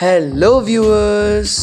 Hello viewers.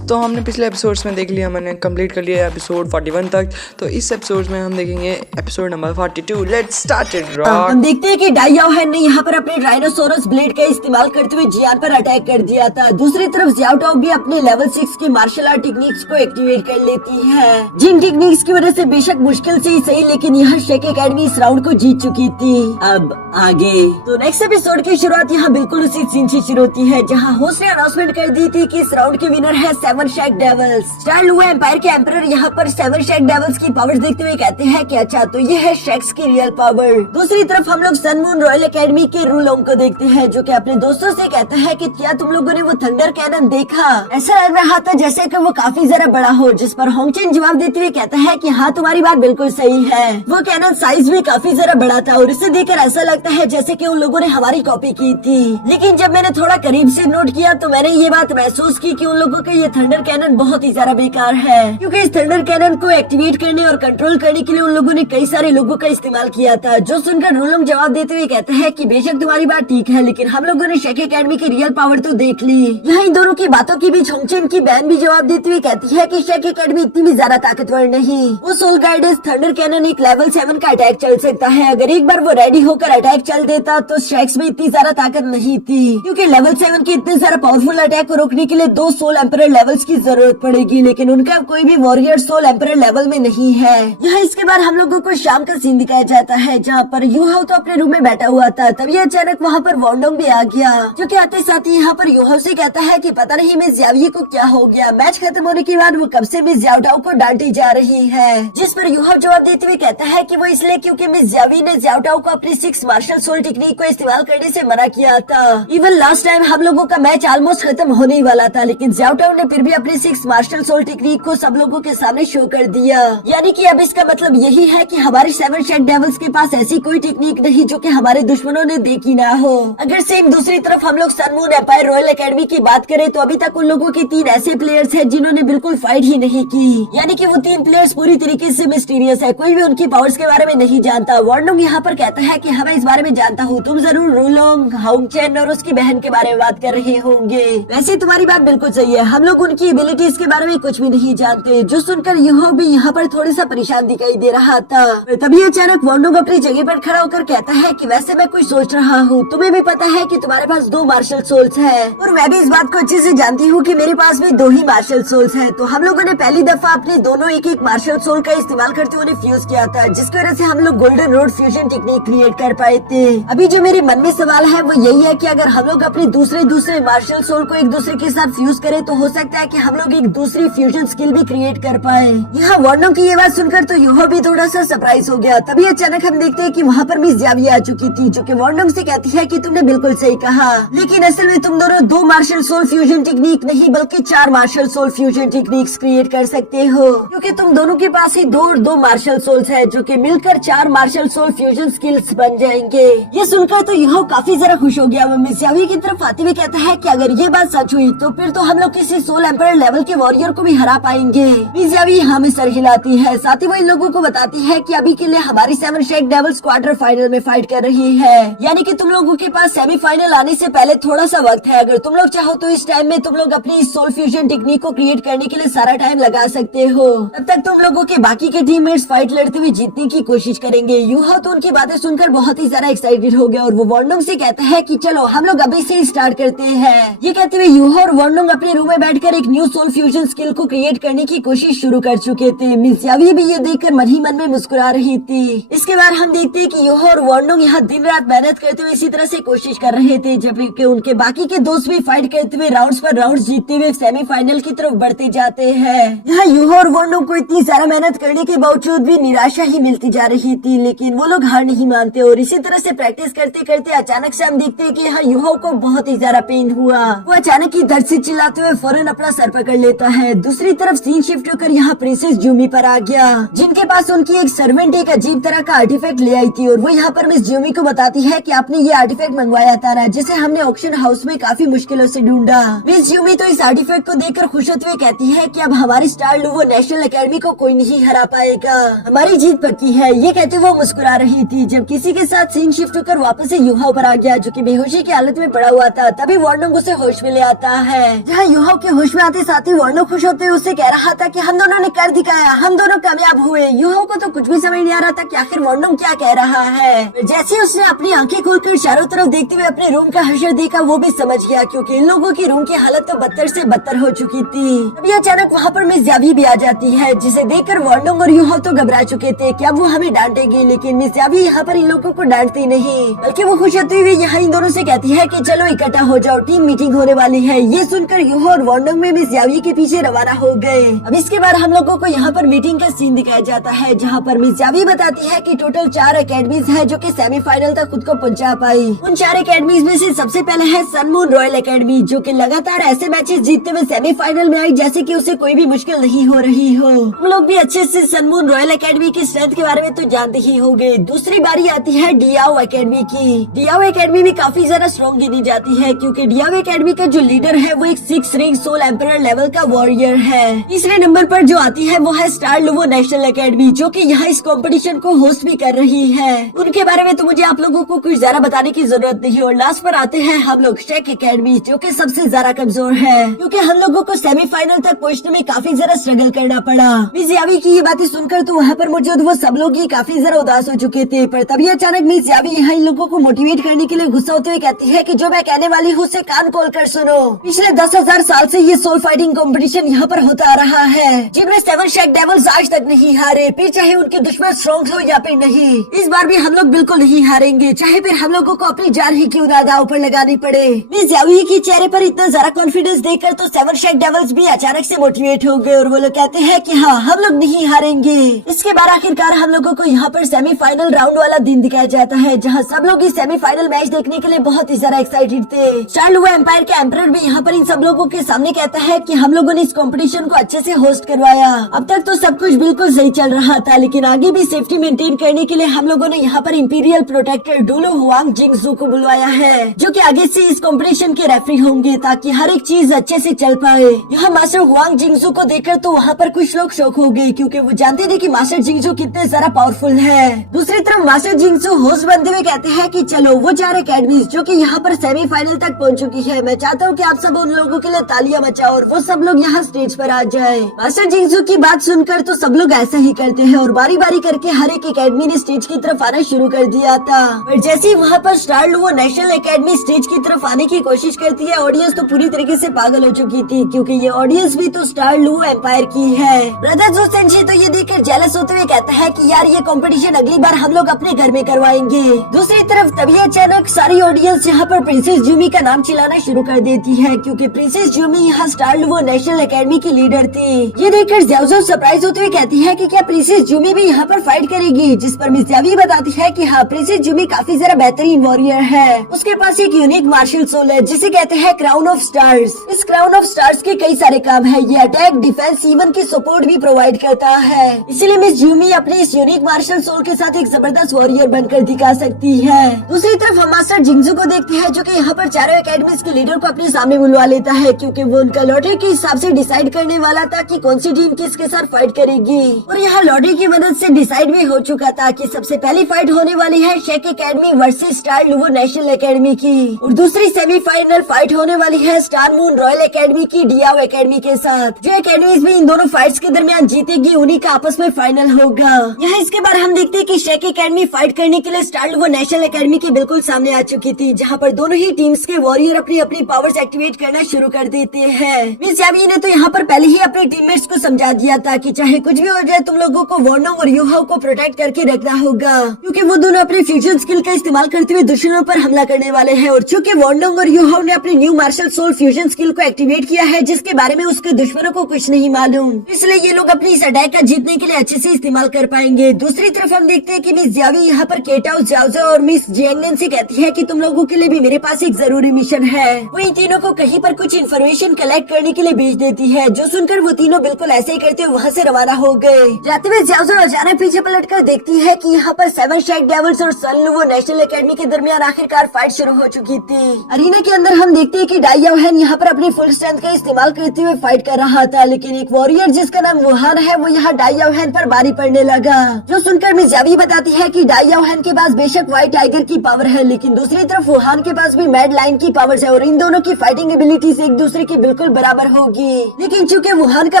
तो हमने पिछले एपिसोड्स में देख लिया, मैंने कंप्लीट कर लिया एपिसोड 41 तक। तो इस एपिसोड में हम देखेंगे episode number 42। Let's start it. हम देखते हैं कि डाइयाओहेन ने यहाँ पर अपने राइनोसोरस ब्लेड का इस्तेमाल करते हुए जियान पर अटैक कर दिया था। दूसरी तरफ जियाओ टाओ भी अपने लेवल 6 की मार्शल आर्ट टेक्निक्स को एक्टिवेट कर लेती है, जिन टेक्निक्स की वजह से बेशक मुश्किल से ही सही, लेकिन यहाँ शेक एकेडमी इस राउंड को जीत चुकी थी। अब आगे तो नेक्स्ट एपिसोड की शुरुआत यहाँ बिल्कुल उसी सीन से शुरू होती है, जहाँ होस्ट ने अनाउंसमेंट कर दी थी कि इस राउंड के विनर है 7 शेक डेविल्स। स्टार लुआ एम्पायर के एम्परर यहाँ पर 7 शेक डेविल्स की पावर्स देखते हुए कहते हैं कि अच्छा, तो ये है शेक्स की रियल पावर। दूसरी तरफ हम लोग सन मून रॉयल एकेडमी के रूलोंग को देखते हैं, जो कि अपने दोस्तों से कहता है कि क्या तुम लोगों ने वो थंडर कैनन देखा? ऐसा लग रहा था जैसे कि वो काफी जरा बड़ा हो, जिस पर होंगचेन जवाब देते हुए कहता है कि हाँ, तुम्हारी बात बिल्कुल सही है। वो कैनन साइज भी काफी जरा बड़ा था और इसे देखकर ऐसा लगता है जैसे कि उन लोगों ने हमारी कॉपी की थी। लेकिन जब मैंने थोड़ा करीब से नोट किया तो मैंने ये बात महसूस की कि उन लोगों का ये थंडर कैनन बहुत ही ज्यादा बेकार है, क्योंकि इस थंडर कैनन को एक्टिवेट करने और कंट्रोल करने के लिए उन लोगों ने कई सारे लोगों का इस्तेमाल किया था। जो सुनकर रूलोंग जवाब देते हुए कहता है कि बेशक तुम्हारी बात ठीक है, लेकिन हम लोगों ने शेक एकेडमी की रियल पावर तो देख ली। यहाँ इन दोनों की बातों की बीच होंगचेन की बहन भी जवाब देते हुए कहती है कि शेक एकेडमी इतनी भी ज्यादा ताकतवर नहीं। वो सोल गाइडेंस थंडर कैनन एक लेवल 7 का अटैक चल सकता है। अगर एक बार वो रेडी होकर अटैक चल देता तो शेक्स में इतनी ज्यादा ताकत नहीं थी, क्योंकि लेवल 7 के इतने सारा पावरफुल अटैक को रोकने के लिए 2 सोल एम्परर लेवल्स की जरूरत पड़ेगी, लेकिन उनका कोई भी वॉरियर सोल एम्परर लेवल में नहीं है। यहाँ इसके बाद हम लोगों को शाम का सीन दिखाया जाता है, जहाँ पर यूहाओ तो अपने रूम में बैठा हुआ था। तभी अचानक वहाँ पर वॉन्डोंग भी आ गया, जो कि आते साथ ही यहाँ पर यूहाओ से कहता है कि पता नहीं मिस जियावी को क्या हो गया। मैच खत्म होने के बाद वो कब से मिस जियाओ टाओ को डांटी जा रही है, जिस पर यूहाओ जवाब देते हुए कहता है कि वो इसलिए क्योंकि मिस जियावी ने जियाओ टाओ को अपनी 6 मार्शल सोल टेक्निक को इस्तेमाल करने से मना किया था। इवन लास्ट टाइम हम लोगों का मैच ऑलमोस्ट खत्म होने ही वाला था, लेकिन जियाओ टाओ ने फिर भी अपनी 6 मार्शल सोल टेक्निक को सब लोगों के सामने शो कर दिया। यानी कि अब इसका मतलब यही है कि हमारे 7 शेक डेविल्स के पास ऐसी कोई टेक्निक नहीं जो कि हमारे दुश्मनों ने देखी ना हो। अगर सेम दूसरी तरफ हम लोग Sun Moon Empire Royal academy की बात करें तो अभी तक उन लोगों के 3 ऐसे प्लेयर्स हैं जिन्होंने बिल्कुल फाइट ही नहीं की। यानी कि वो 3 प्लेयर्स पूरी तरीके से मिस्टीरियस है, कोई भी उनकी पावर्स के बारे में नहीं जानता। वॉन्डोंग यहाँ पर कहता है कि हमें इस बारे में जानता हूँ, तुम जरूर रूलोंग, होंगचेन और उसकी बहन के बारे में बात कर रहे होंगे। वैसे तुम्हारी बात बिल्कुल सही है, हम लोग उनकी एबिलिटीज के बारे में कुछ भी नहीं जानते। जो सुनकर यूहो भी यहाँ पर थोड़ा सा परेशान दिखाई दे रहा था। तभी अचानक वॉन्डोंग अपनी जगह पर खड़ा होकर कहता है कि वैसे मैं कुछ सोच रहा हूँ, तुम्हें भी पता है कि तुम्हारे पास 2 मार्शल सोल्स है, और मैं भी इस बात को अच्छे से जानती हूँ कि मेरे पास भी 2 ही मार्शल सोल्स है। तो हम लोगों ने पहली दफा अपने दोनों एक मार्शल सोल का इस्तेमाल करते हुए फ्यूज किया था, जिसकी वजह से हम लोग golden road fusion technique create कर पाए थे। अभी जो मेरे मन में सवाल है वो यही है कि अगर हम लोग अपने दूसरे मार्शल सोल को एक दूसरे के साथ फ्यूज करें तो हो सकता है कि हम लोग एक दूसरी फ्यूजन स्किल भी क्रिएट कर पाए। यहाँ वॉन्डोंग की ये बात सुनकर तो यूहो भी थोड़ा सा सरप्राइज हो गया। तभी अचानक हम देखते हैं कि वहाँ पर मिस जियावी आ चुकी थी, जो कि वॉन्डोंग से कहती है कि तुमने बिल्कुल सही कहा, लेकिन असल में तुम दोनों 2 मार्शल सोल फ्यूजन टेक्निक नहीं बल्कि 4 martial soul fusion techniques create कर सकते हो, क्योंकि तुम दोनों के पास ही 2 मार्शल सोल्स है, जो कि मिलकर 4 मार्शल सोल फ्यूजन स्किल्स बन जाएंगे। ये सुनकर तो यूहो काफी जरा खुश हो गया। वो मिस जियावी की तरफ आते हुए कहता है कि अगर ये बात सच हुई तो फिर तो हम लोग किसी सोल एम्परर लेवल के वॉरियर को भी हरा पाएंगे। मिस जियावी हमें सर हिलाती है, साथ ही वो इन लोगों को बताती है कि अभी के लिए हमारी 7 शेक डेविल्स क्वार्टर फाइनल में फाइट कर रही है, यानी कि तुम लोगों के पास सेमीफाइनल आने से पहले थोड़ा सा वक्त है। अगर तुम लोग चाहो तो इस टाइम में तुम लोग अपनी सोल फ्यूजन टेक्निक को क्रिएट करने के लिए सारा टाइम लगा सकते हो। तब तक तुम लोगों के बाकी के टीममेट्स फाइट लड़ते हुए जीतने की कोशिश करेंगे। यूहो तो उनकी बातें सुनकर बहुत ही ज्यादा एक्साइटेड हो गया और वो वॉन्डोंग से कहता है कि चलो हम लोग अभी से स्टार्ट करते हैं। ये कहते हुए यूहो और वॉन्डोंग अपने रूम में बैठकर एक न्यू सोल फ्यूजन स्किल को क्रिएट करने की कोशिश शुरू कर चुके थे। मिस जियावी भी ये देखकर मन ही मन में मुस्कुरा रही थी। इसके बाद हम देखते हैं कि यूहो और वॉन्डोंग यहाँ दिन रात मेहनत करते हुए इसी तरह से कोशिश कर रहे थे, जबकि उनके बाकी के दोस्त भी फाइट करते हुए राउंड्स पर राउंड्स जीतते हुए सेमीफाइनल की तरफ बढ़ते जाते हैं। यहाँ यूहो और वॉन्डोंग को इतनी ज्यादा मेहनत करने के बावजूद भी निराशा ही मिलती जा रही थी, लेकिन वो लोग हार नहीं मानते और इसी तरह से प्रैक्टिस करते करते अचानक से हम देखते हैं कि यहाँ यूहो को बहुत ही ज्यादा पेन हुआ। वो अचानक ही दर्द से चिल्लाते हुए फौरन अपना सर पकड़ लेता है। दूसरी तरफ सीन शिफ्ट होकर यहाँ प्रिंसेस जूमी पर आ गया, जिनके पास उनकी एक सर्वेंट एक अजीब तरह का आर्टिफैक्ट ले आई थी और वो यहाँ पर मिस जूमी को बताती है कि आपने ये आर्टिफैक्ट मंगवाया था ना, जिसे हमने ऑक्शन हाउस में काफी मुश्किलों से ढूंढा। मिस जूमी तो इस आर्टिफैक्ट को देखकर खुश होते हुए कहती है कि अब हमारी स्टार लूवो नेशनल एकेडमी को कोई नहीं हरा पाएगा, हमारी जीत पक्की है। ये कहते हुए वो मुस्कुरा रही थी जब किसी के साथ सीन शिफ्ट होकर वापस से यूहाओ पर आ गया, जो कि बेहोशी की हालत में पड़ा हुआ था। तभी वॉन्डोंग उसे होश में ले आता है। जहाँ युहाओ के होश में आते साथ ही वर्नो खुश होते हुए उससे कह रहा था कि हम दोनों ने कर दिखाया, हम दोनों कामयाब हुए। युहाओ को तो कुछ भी समझ नहीं आ रहा था कि आखिर वर्नो क्या कह रहा है। जैसे उसने अपनी आंखें खोलकर चारों तरफ देखते हुए अपने रूम का हशर देखा, वो भी समझ गया क्योंकि इन लोगों की रूम की हालत तो बदतर से बदतर हो चुकी थी। तभी अचानक वहाँ पर मिस यावी भी आ जाती है, जिसे देखकर वर्नो और युहाओ तो घबरा चुके थे कि अब वो हमें डांटेगी, लेकिन मिस यावी यहाँ पर इन लोगों को डांटती नहीं, बल्कि वो खुश होते हुए यहाँ इन दोनों से कहती है कि चलो इकट्ठा हो जाओ, टीम मीटिंग होने वाली है। ये सुनकर युहाओ और वर्नो में मिस यावी के पीछे रवाना हो गए। अब इसके बाद हम लोगों को यहाँ पर मीटिंग का सीन दिखाया जाता है, जहाँ पर मिस यावी बताती है कि टोटल 4 एकेडमीज है जो कि सेमीफाइनल तक खुद को पहुंचा पाई। उन 4 एकेडमीज में से सबसे पहले है सनमून रॉयल एकेडमी, जो कि लगातार ऐसे मैचेस जीतते हुए सेमीफाइनल में आई जैसे कि उसे कोई भी मुश्किल नहीं हो रही हो। हम लोग भी अच्छे से सनमून रॉयल एकेडमी की स्ट्रेंथ के बारे में तो जानते ही होंगे। दूसरी बारी आती है डियाओ एकेडमी की। डियाओ एकेडमी भी काफी ज्यादा स्ट्रॉन्ग गिनी जाती है, क्योंकि डियाओ एकेडमी का जो लीडर है वो एक 6 रिंग सोल एम्परर लेवल का वॉरियर है। तीसरे नंबर पर जो आती है वो है स्टार लुवो नेशनल एकेडमी, जो कि यहाँ इस कंपटीशन को होस्ट भी कर रही है। उनके बारे में तो मुझे आप लोगों को कुछ ज्यादा बताने की जरूरत नहीं। और लास्ट पर आते हैं हम लोग शेक एकेडमी, जो कि सबसे ज्यादा कमजोर है, क्योंकि हम लोगों को सेमीफाइनल तक पहुंचने में काफी ज्यादा स्ट्रगल करना पड़ा। मिस यावी की ये बातें सुनकर तो वहाँ पर मौजूद वो सब लोग ही काफी ज्यादा उदास हो चुके थे, पर तभी अचानक मिस यावी यहाँ इन लोगों को मोटिवेट करने के लिए गुस्सा होते हुए कहती है कि जो मैं कहने वाली हूँ उसे कान खोल कर सुनो। पिछले 10,000 साल से ये सोल फाइटिंग कंपटीशन यहाँ पर होता आ रहा है, जिनमें 7 शेक डेविल्स आज तक नहीं हारे, फिर चाहे उनके दुश्मन स्ट्रॉन्ग हो या फिर नहीं। इस बार भी हम लोग बिल्कुल नहीं हारेंगे, चाहे फिर हम लोगों को अपनी जान ही क्यों ना दांव पर लगानी पड़े। मिस यावी के चेहरे पर इतना ज्यादा कॉन्फिडेंस देखकर तो 7 शेक डेविल्स भी अचानक से मोटिवेट हो गए और वो लोग कहते हैं कि हाँ, हम लोग नहीं हारेंगे। इसके बाद आखिरकार हम लोगों को यहाँ पर सेमीफाइनल राउंड वाला दिन दिखाया जाता है, जहाँ सब लोग इस सेमीफाइनल मैच देखने के लिए बहुत ही ज्यादा एक्साइटेड थे। स्टार लुवो एम्पायर के एम्परर भी यहाँ पर इन सब लोगों के सामने कहता है कि हम लोगों ने इस कंपटीशन को अच्छे से होस्ट करवाया। अब तक तो सब कुछ बिल्कुल सही चल रहा था, लेकिन आगे भी सेफ्टी मेंटेन करने के लिए हम लोगों ने यहाँ पर इंपीरियल प्रोटेक्टर डूलो हुआंग जिंगजू को बुलवाया है, जो कि आगे से इस कंपटीशन के रेफरी होंगे, ताकि हर एक चीज अच्छे से चल पाए। यहाँ मास्टर हुआंग जिंगजू को देखकर तो वहाँ पर कुछ लोग शौक हो गए, क्योंकि वो जानते थे कि मास्टर जिंगजू कितने ज्यादा पावरफुल है। दूसरी तरफ मास्टर जिंगजू होस्ट बनते हुए कहते हैं कि चलो वो 4 एकेडमीज जो कि यहाँ पर सेमीफाइनल तक पहुँच चुकी है, मैं चाहता हूँ कि आप सब उन लोगों के लिए तालियां बजाओ और वो सब लोग यहाँ स्टेज पर आ जाए। मास्टर जिंगजू की बात सुनकर तो सब लोग ऐसा ही करते हैं और बारी बारी करके हर एक एकेडमी ने स्टेज की तरफ आना शुरू कर दिया था। और जैसे ही वहाँ पर star Luvo national academy stage की तरफ आने की कोशिश करती है, ऑडियंस तो पूरी तरीके से पागल हो चुकी थी, क्योंकि ये ऑडियंस भी तो स्टार लुवो एम्पायर की है। ब्रदर जो सेंशी तो ये देखकर जेलस होते हुए कहता है कि यार ये कंपटीशन अगली बार हम लोग अपने घर में करवाएंगे। दूसरी तरफ तभी अचानक सारी ऑडियंस यहाँ पर प्रिंसेस जूमी का नाम चिल्लाना शुरू कर देती है, क्योंकि प्रिंसेस जूमी यहाँ स्टार लुवो नेशनल एकेडमी की लीडर थी। ये देखकर ज़्याओ सरप्राइज होते हुए कहती है कि क्या प्रिंसेस जूमी भी यहाँ पर फाइट करेगी, जिस पर मिस यावी बताती है कि हाँ, प्रिंसेस जूमी काफी ज्यादा बेहतरीन वॉरियर है। उसके पास एक यूनिक मार्शल सोल है जिसे कहते हैं क्राउन ऑफ स्टार्स। इस क्राउन ऑफ स्टार्स के कई सारे काम है, ये अटैक, डिफेंस, इवन की सपोर्ट भी प्रोवाइड करता है। इसीलिए मिस जूमी अपने इस यूनिक मार्शल सोल के साथ एक जबरदस्त वॉरियर बनकर दिखा सकती है। दूसरी तरफ हम मास्टर जिंगजू को देखते हैं, जो कि यहाँ पर चारों एकेडमीज के लीडर को अपने सामने बुलवा लेता है, क्योंकि वो उनका लॉटरी के हिसाब से डिसाइड करने वाला था कि कौन सी टीम किसके साथ फाइट करेगी। और यहाँ लॉटरी की मदद से डिसाइड भी हो चुका था कि सबसे पहली फाइट होने वाली है Shake academy versus star Luvo national academy की, और दूसरी सेमीफाइनल फाइट होने वाली है स्टार मून रॉयल एकेडमी की डियाओ एकेडमी के साथ। जो एकेडमीज भी इन दोनों फाइट्स के दरमियान जीतेगी उन्हीं का आपस में फाइनल होगा। यहाँ इसके बाद हम देखते हैं कि शेक एकेडमी फाइट करने के लिए स्टार लुवो नेशनल एकेडमी के बिल्कुल सामने आ चुकी थी, जहाँ पर दोनों ही टीम्स के वॉरियर अपनी अपनी पावर्स एक्टिवेट करना शुरू कर देते हैं। मिस यावी ने तो यहाँ पर पहले ही अपने टीममेट्स को समझा दिया था कि चाहे कुछ भी हो जाए तुम लोगों को वर्नो और युहाओ को प्रोटेक्ट करके रखना होगा, क्योंकि वो दोनों अपने फ्यूजन स्किल का इस्तेमाल करते हुए दुश्मनों पर हमला करने वाले हैं। और चूंकि वर्नो और युहाओ ने अपने new martial soul fusion skill को एक्टिवेट किया है, जिसके बारे में उसके दुश्मनों को कुछ नहीं मालूम, इसलिए ये लोग अपनी इस अटैक का जीतने के लिए अच्छे से इस्तेमाल कर पाएंगे। दूसरी तरफ हम देखते हैं कि मिस यावी यहाँ पर केटाओ, ज़्याओ और मिस जियांगनेन से कहती है कि तुम लोगों के लिए भी मेरे पास एक जरूरी मिशन है। वो इन तीनों को कहीं पर कुछ इन्फॉर्मेशन कलेक्ट करने के लिए भेज देती है, जो सुनकर वो तीनों बिल्कुल ऐसे ही करते हुए वहाँ से रवाना हो गए। जाते हुए ज़्याओ अचानक पीछे पलटकर देखती है कि यहाँ पर 7 शेक डेविल्स और सन लुवो नेशनल एकेडमी के दरमियान आखिरकार फाइट शुरू हो चुकी थी। अरीना के अंदर हम देखते हैं कि डाई याओहेन यहाँ पर अपनी फुल स्ट्रेंथ का इस्तेमाल करते हुए फाइट कर रहा था, लेकिन एक वॉरियर जिसका नाम वुहान है वो यहाँ डाई याओहेन पर भारी पड़ने लगा, जो सुनकर मिस यावी बताती है कि डाई याओहेन के पास बेशक व्हाइट टाइगर की पावर है, लेकिन दूसरी तरफ वुहान के पास भी मैड लाइन की पावर है और इन इन दोनों की फाइटिंग एबिलिटीज एक दूसरे की बिल्कुल बराबर होगी। लेकिन चूंकि वुहान का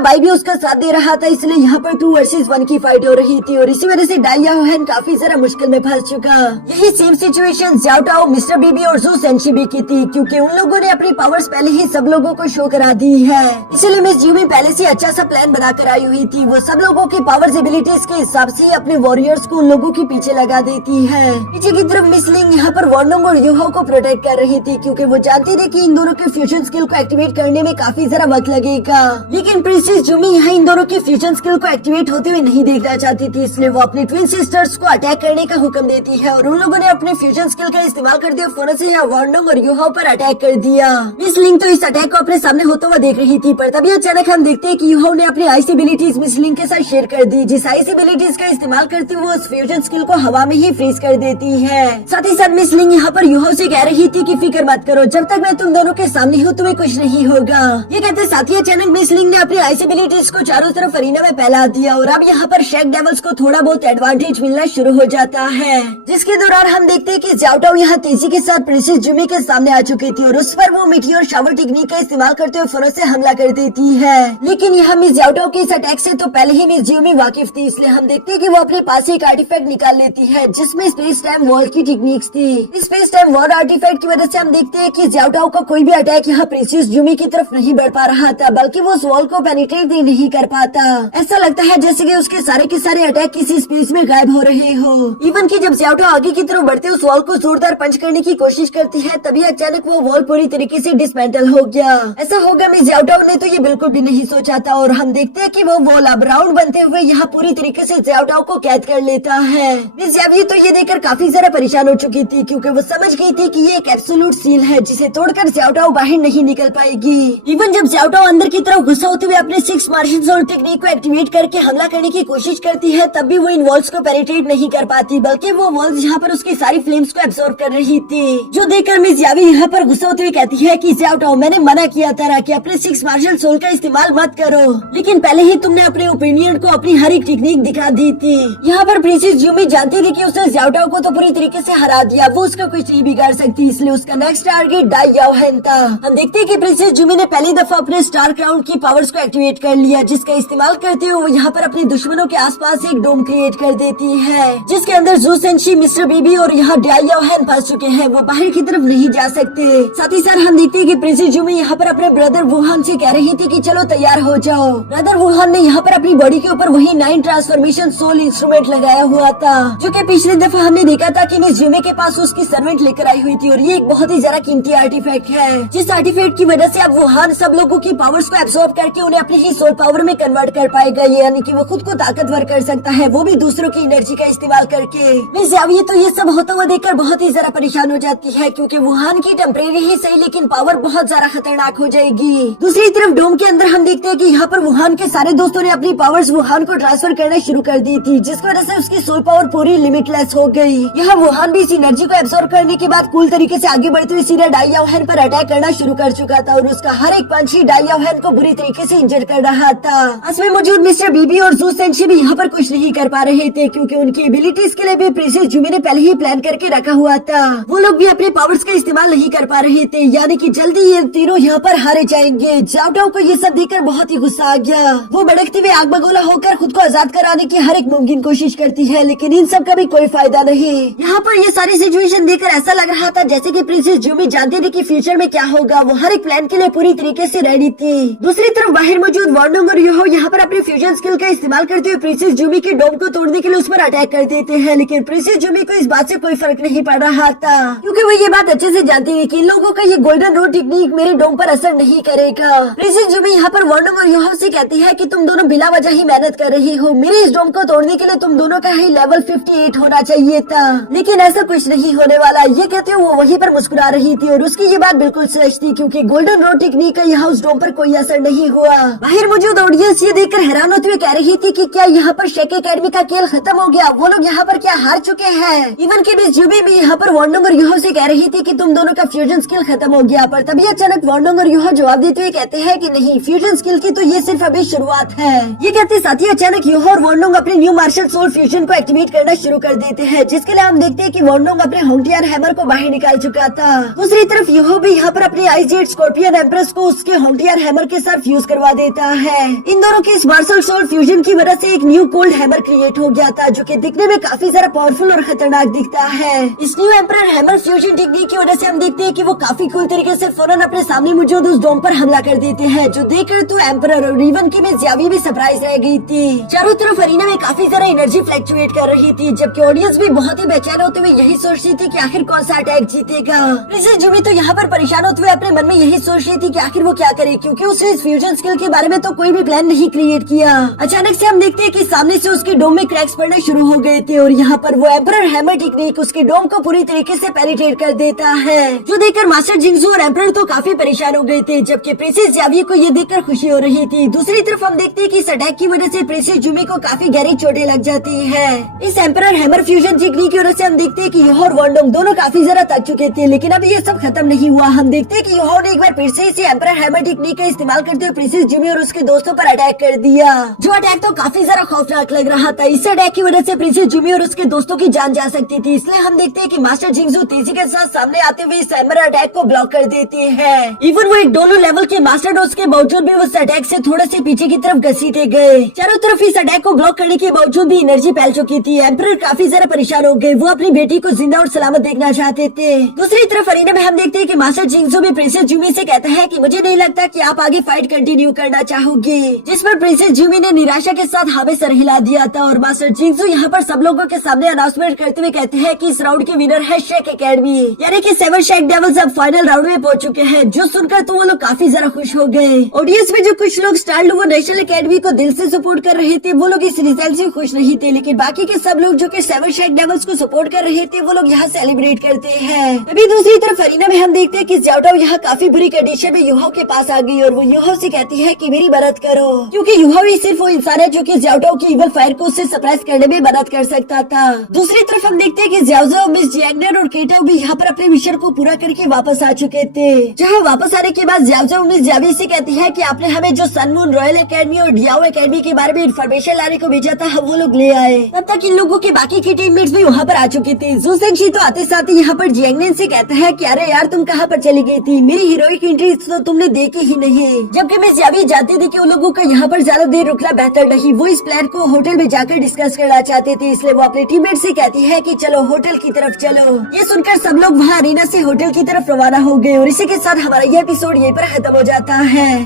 भाई भी उसका साथ दे रहा था, इसलिए यहाँ पर 2 वर्सेस 1 की फाइट हो रही थी और इसी वजह से डाई याओहेन काफी ज्यादा मुश्किल में फंस चुका। यही सेम सिचुएशन ज़्याओ टाओ, मिस्टर बीबी और जू सेंशी की थी, क्योंकि उन लोगों ने अपनी पावर्स पहले ही सब लोगों को शो करा दी है। इसलिए मिस ज्यूमी पहले से अच्छा सा प्लान बनाकर आई हुई थी। वो सब लोगों की पावर्स एबिलिटीज के हिसाब से अपने वॉरियर्स को उन लोगों के पीछे लगा देती है। पीछे की तरफ मिस लिंग यहाँ पर वॉर्नोंग और यूहो को प्रोटेक्ट कर रही थी, क्योंकि वो जानती थी कि इन दोनों के फ्यूजन स्किल को एक्टिवेट करने में काफी ज्यादा वक्त लगेगा। लेकिन प्रिंसेस ज्यूमी यहाँ इन दोनों के फ्यूजन स्किल को एक्टिवेट होते हुए नहीं देखना चाहती थी, इसलिए वो अपनी ट्विन सिस्टर्स को अटैक करने का हुक्म देती है और उन लोगों ने अपने फ्यूजन स्किल का इस्तेमाल करते हुए फौरन से यहाँ वॉर्नोंग और यूहो पर अटैक कर दिया। मिस लिंग तो इस अटैक को अपने सामने होता हुआ देख रही थी, पर तभी अचानक हम देखते हैं कि यूहो ने अपनी आइस एबिलिटीज मिस लिंग के साथ शेयर कर दी, जिस आइस एबिलिटीज का इस्तेमाल करते हुए उस फ्यूजन स्किल को हवा में ही फ्रीज कर देती है। साथ ही साथ मिस लिंग यहाँ पर यूहो से कह रही थी कि फिक्र मत करो, जब तक मैं तुम दोनों के सामने हूँ तुम्हें कुछ नहीं होगा। ये कहते साथ ही अचानक मिस लिंग ने अपनी आइस एबिलिटीज को चारों तरफ अरीना में फैला दिया और अब यहाँ पर शेक डेविल्स को थोड़ा बहुत एडवांटेज मिलना शुरू हो जाता है, जिसके दौरान हम देखते हैं कि ज़्याओ टाओ यहाँ तेजी के साथ प्रिंसेस ज्यूमी के सामने आ चुकी थी और उस पर वो मीटियोर शावर टेक्निक का इस्तेमाल करते हुए फौरन से हमला कर देती है। लेकिन यहाँ मिस ज़्याओ टाओ के इस अटैक से तो पहले ही मिस ज्यूमी वाकिफ थी, इसलिए हम देखते हैं कि वो अपने पास एक आर्टिफैक्ट निकाल लेती है जिसमें स्पेस टाइम वॉल की टेक्निक्स थी। स्पेस टाइम वॉल आर्टिफैक्ट की वजह से हम देखते हैं कि ज़्याओ टाओ का कोई भी अटैक यहाँ प्रिंसेस ज्यूमी की तरफ नहीं बढ़ पा रहा था, बल्कि वो उस वॉल को पेनिट्रेट नहीं कर पाता। ऐसा लगता है जैसे कि उसके सारे के सारे अटैक किसी स्पेस में गायब हो रहे हो। इवन कि जब ज़्याओ टाओ आगे की तरफ बढ़ते उस वॉल को जोरदार पंच करने की कोशिश करती है, तभी अचानक वो वॉल पूरी तरीके से डिसमेंटल हो गया। ऐसा होगा मिस ज़्याओ टाओ ने तो ये बिल्कुल भी नहीं सोचा था और हम देखते हैं कि वो वॉल अब राउंड बनते हुए यहाँ पूरी तरीके से ज़्याओ टाओ को कैद कर लेता है। मिस ज़्यावी तो ये देखकर काफी ज्यादा परेशान हो चुकी थी, क्योंकि वो समझ गई थी कि ये एक एब्सोल्यूट सील है जिसे तोड़कर ज़्याओ टाओ बाहर नहीं निकल पाएगी। इवन जब ज़्याओ टाओ अंदर की तरफ गुस्सा होते हुए अपने 6 मार्शल सोल टेक्निक को एक्टिवेट करके हमला करने की कोशिश करती है, तब भी वो इन वॉल्स को पेनिट्रेट नहीं कर पाती, बल्कि वो वॉल्स यहाँ पर उसकी सारी फ्लेम्स को एब्सॉर्ब कर रही थी। जो देखकर मिस यावी यहाँ पर गुस्सा होते हुए कहती है कि ज़्याओ टाओ मैंने मना किया था कि अपने 6 मार्शल सोल का इस्तेमाल मत करो, लेकिन पहले ही तुमने अपने ओपिनियन को अपनी हर एक टेक्निक दिखा दी थी। यहाँ पर प्रिंसेस ज्यूमी जानती थी कि उसने ज़्याओ टाओ को तो पूरी तरीके से हरा दिया, वो उसका कुछ नहीं बिगाड़ सकती, इसलिए उसका नेक्स्ट टारगेट डाई याओहेन था। हम देखते हैं कि प्रिंसेस ज्यूमी ने पहली दफा अपने स्टार क्राउन की पावर्स को एक्टिवेट कर लिया, जिसका इस्तेमाल करते हुए वो यहाँ पर अपने दुश्मनों के आसपास एक डोम क्रिएट कर देती है, जिसके अंदर जू सेंशी, मिस्टर बीबी और यहाँ डाई याओहेन फंस चुके हैं, वो बाहर की तरफ नहीं जा सकते। साथ ही साथ हम देखते हैं कि प्रिंसेस ज्यूमी यहाँ पर अपने ब्रदर वुहान से कह रही थी कि चलो तैयार हो जाओ। ब्रदर वुहान ने यहाँ पर अपनी बॉडी के ऊपर वही 9 ट्रांसफॉर्मेशन सोल इंस्ट्रूमेंट लगाया हुआ था, जो कि पिछली दफा हमने देखा था कि मिस ज्यूमी के पास उसकी सर्वेंट लेकर आई हुई थी, और ये एक बहुत ही ज्यादा कीमती आर्टिफैक्ट है, जिस आर्टिफैक्ट की वजह से अब वुहान सब लोगों की पावर्स को एब्सॉर्ब करके उन्हें अपनी ही सोल पावर में कन्वर्ट कर पाएगा, यानी कि वो खुद को ताकतवर कर सकता है, वो भी दूसरों की एनर्जी का इस्तेमाल करके। मिस यावी तो ये सब होता हुआ देखकर बहुत ही ज्यादा परेशान हो जाती है, क्योंकि वुहान की टेम्परेरी ही सही लेकिन पावर बहुत ज्यादा खतरनाक हो जाएगी। दूसरी तरफ डोम के अंदर हम देखते हैं कि यहाँ पर वुहान के सारे दोस्तों ने अपनी पावर्स वुहान को ट्रांसफर करना शुरू कर दी थी, जिसकी वजह से उसकी सोल पावर पूरी लिमिटलेस हो गई। यहाँ वुहान भी इस एनर्जी को एब्सॉर्ब करने के बाद कूल तरीके से आगे बढ़ते हुए सीधा डाई याओहेन पर अटैक करना शुरू कर चुका था, और उसका हर एक पंच ही डाई याओहेन को बुरी तरीके से इंजर कर रहा था। इसमें मौजूद मिस्टर बीबी और जू सेंशी भी यहाँ पर कुछ नहीं कर पा रहे थे, क्योंकि उनकी एबिलिटीज के लिए भी प्रिंसेस ज्यूमी ने पहले ही प्लान करके रखा हुआ था। वो लोग भी अपने पावर्स का इस्तेमाल नहीं कर पा रहे थे, यानी कि जल्दी ये तीनों यहाँ पर हारे जाएंगे। ज़्याओ टाओ को ये सब देखकर बहुत ही गुस्सा आ गया। वो भड़कते हुए आग बगोला होकर खुद को आजाद कराने की हर एक मुमकिन कोशिश करती है, लेकिन इन सब का भी कोई फायदा नहीं। यहाँ पर ये सारी सिचुएशन देखकर ऐसा लग रहा था जैसे कि प्रिंसेस ज्यूमी जानती थी कि फ्यूचर में क्या होगा, वो हर एक प्लान के लिए पूरी तरीके से रेडी थी। दूसरी तरफ बाहर मौजूद वॉर्नोंग और यूहो यहाँ पर अपने फ्यूजन स्किल का इस्तेमाल करते हुए प्रिंसेस ज्यूमी के डोम को तोड़ने के लिए उस पर अटैक कर देते हैं, लेकिन प्रिंसेस ज्यूमी को इस बात से कोई फर्क नहीं पड़ रहा था, क्योंकि वो ये बात अच्छे से जानती थी कि इन लोगों का ये गोल्डन रोड टेक्निक मेरे डोम पर असर नहीं करेगा। प्रिंसेस ज्यूमी यहाँ पर वॉर्नोंग और यूहो से कहती है कि तुम दोनों बिला वजह ही मेहनत कर रही हो, मेरे इस डोम को तोड़ने के लिए तुम दोनों का ही लेवल 58 होना चाहिए था, लेकिन ऐसा कुछ नहीं होने वाला। ये कहते हुए वो वहीं पर मुस्कुरा रही थी, और उसकी ये बात बिल्कुल सच थी, क्योंकि गोल्डन रोड टेक्निक का यहाँ उस डोम पर कोई असर नहीं हुआ। बाहर मौजूद ऑडियंस ये देखकर हैरान होते हुए कह रही थी कि क्या यहाँ पर शेक एकेडमी का खेल खत्म हो गया, वो लोग यहाँ पर क्या हार चुके हैं। इवन की मिस ज्यूमी भी यहाँ पर वॉर्नोंग और यूहो से कह रही थी कि तुम दोनों का फ्यूजन स्किल खत्म हो गया, पर तभी अचानक वॉर्नोंग और यूहो जवाब देते हुए कहते हैं कि नहीं, फ्यूजन स्किल की तो ये सिर्फ अभी शुरुआत है। ये कहते साथ ही अचानक यूहो और वॉर्नोंग अपने न्यू मार्शल सोल फ्यूजन को एक्टिवेट करना शुरू कर देते हैं, जिसके लिए हम देखते हैं कि वॉर्नोंग अपने होंगटियान हैमर को बाहर निकाल चुका था। दूसरी तरफ यूहो युहो भी यहाँ पर अपने आइस जेट स्कॉर्पियन एम्प्रेस को उसके हॉन्टियर हैमर के साथ फ्यूज करवा देता है। इन दोनों के इस मार्शल सोल फ्यूजन की वजह से एक न्यू कोल्ड हैमर क्रिएट हो गया था, जो कि दिखने में काफी ज्यादा पावरफुल और खतरनाक दिखता है। इस new emperor hammer fusion technique की वजह से हम देखते हैं कि वो काफी कूल तरीके से फौरन अपने सामने मौजूद उस डोम पर हमला कर देते हैं, जो देखकर तो एम्परर और इवन की में ज्यावी भी सरप्राइज रह गई थी। चारों तरफ अरीना में काफी ज्यादा एनर्जी फ्लक्चुएट कर रही थी, जबकि ऑडियंस भी बहुत ही बेचैन होते हुए यही सोच रही थी कि आखिर कौन सा अटैक जीतेगा। प्रिंसेस जूमी तो यहाँ पर परेशान होते हुए अपने मन में यही सोच रही थी कि आखिर वो क्या करे, क्योंकि उसने इस फ्यूजन स्किल के बारे में तो कोई भी प्लान नहीं क्रिएट किया। अचानक से हम देखते हैं कि सामने से उसके डोम में क्रैक्स पड़ने शुरू हो गए थे और यहाँ पर वो एम्परर हैमर टेक्निक उसके डोम को पूरी तरीके से पेनिट्रेट कर देता है, जो देखकर मास्टर जिंगजू और एम्परर तो काफी परेशान हो गए थे, जबकि प्रिंसेस जावी को ये देखकर खुशी हो रही थी। दूसरी तरफ हम देखते हैं कि इस अटैक की वजह से प्रिंसेस जूमी को काफी गहरी चोटें लग जाती है। इस एम्परर हैमर फ्यूजन टेक्निक की वजह से हम देखते हैं कि योहो और वॉन्डोंग दोनों काफी ज्यादा थक चुके थे, लेकिन अभी ये सब खत्म नहीं हुआ। हम देखते हैं कि योहो ने एक बार फिर से इसी एम्परर हैमर टेक्निक का इस्तेमाल करते हुए प्रिंसेस जूमी और उसके दोस्तों पर अटैक कर दिया, जो अटैक तो काफी ज्यादा खौफनाक लग रहा था। इस अटैक की वजह से प्रिंसेस जूमी और उसके दोस्तों की जान जा सकती थी, इसलिए हम देखते हैं कि मास्टर जिंगजू तेजी के साथ सामने आते हुए इस हैमर अटैक को ब्लॉक कर देते हैं। इवन वो एक डोलो लेवल के मास्टर डोज के बावजूद भी उस अटैक से थोड़े से पीछे की तरफ घसीटे गए। चारों तरफ इस अटैक को ब्लॉक करने के बावजूद भी एनर्जी फैल चुकी थी। एम्परर काफी ज्यादा परेशान हो गए, वो अपनी बेटी को जिंदा और सलामत देखना चाहते थे। दूसरी तरफ अरीना में हम देखते हैं कि मास्टर जिंगजू भी प्रिंसेस जूमी से कहता है कि मुझे नहीं लगता कि आप आगे फाइट कंटिन्यू करना चाहोगे, जिस पर प्रिंसेस जूमी ने निराशा के साथ हाँ में सर हिला दिया था। और मास्टर जिंगजू यहाँ पर सब लोगों के सामने अनाउंसमेंट करते हुए कहते हैं कि इस राउंड के विनर है शेक एकेडमी, यानी कि 7 शेक डेविल्स अब फाइनल राउंड में पहुंच चुके हैं, जो सुनकर तो वो लोग काफी ज्यादा खुश हो गए। ऑडियंस में जो कुछ लोग स्टार लुवो नेशनल एकेडमी को दिल से सपोर्ट कर रहे थे, वो लोग इस रिजल्ट से खुश नहीं थे, लेकिन बाकी के सब लोग जो कि 7 शेक डेविल्स को सपोर्ट कर रहे थे, वो लोग यहाँ सेलिब्रेट करते हैं। अभी दूसरी तरफ अरीना में हम देखते हैं कि ज़्याओटाओ यहाँ काफी बुरी कंडीशन में युहो के पास आ गई और वो युहो से कहती है कि मेरी मदद करो, क्योंकि युहो ही सिर्फ वो इंसान है जो कि ज़्याओटाओ की इवल फायर को उससे सरप्राइज करने में मदद कर सकता था। दूसरी तरफ हम देखते हैं कि ज़्याओज़ाओ, मिस जैंगनर और केटाओ भी यहाँ पर अपने मिशन को पूरा करके वापस आ चुके थे। जहाँ वापस आने के बाद ज़्याओज़ाओ मिस जावी से कहती है कि आपने हमें जो सन मून रॉयल एकेडमी और डियाओ एकेडमी के बारे में इन्फॉर्मेशन लाने को भेजा था, हम वो लोग ले आए। तब तक इन लोगों के बाकी के टीममेट्स भी वहाँ पर आ चुके थे। ज़ूसेंशी तो आते साथ ही यहाँ पर जियांगनेन से कहता है कि अरे यार तुम कहाँ पर चली गई थी, मेरी हीरोइक एंट्री तो तुमने देखी ही नहीं। जबकि मिस जावी जानती थी कि उन लोगों का यहाँ पर ज्यादा देर रुकना बेहतर नहीं, वो इस प्लान को होटल में जाकर डिस्कस करना चाहते थे, इसलिए वो अपने टीममेट से कहती है कि चलो होटल की तरफ चलो। ये सुनकर सब लोग वहाँ अरीना से होटल की तरफ रवाना हो गए और इसी के साथ हमारा ये एपिसोड यहीं पर खत्म हो जाता है।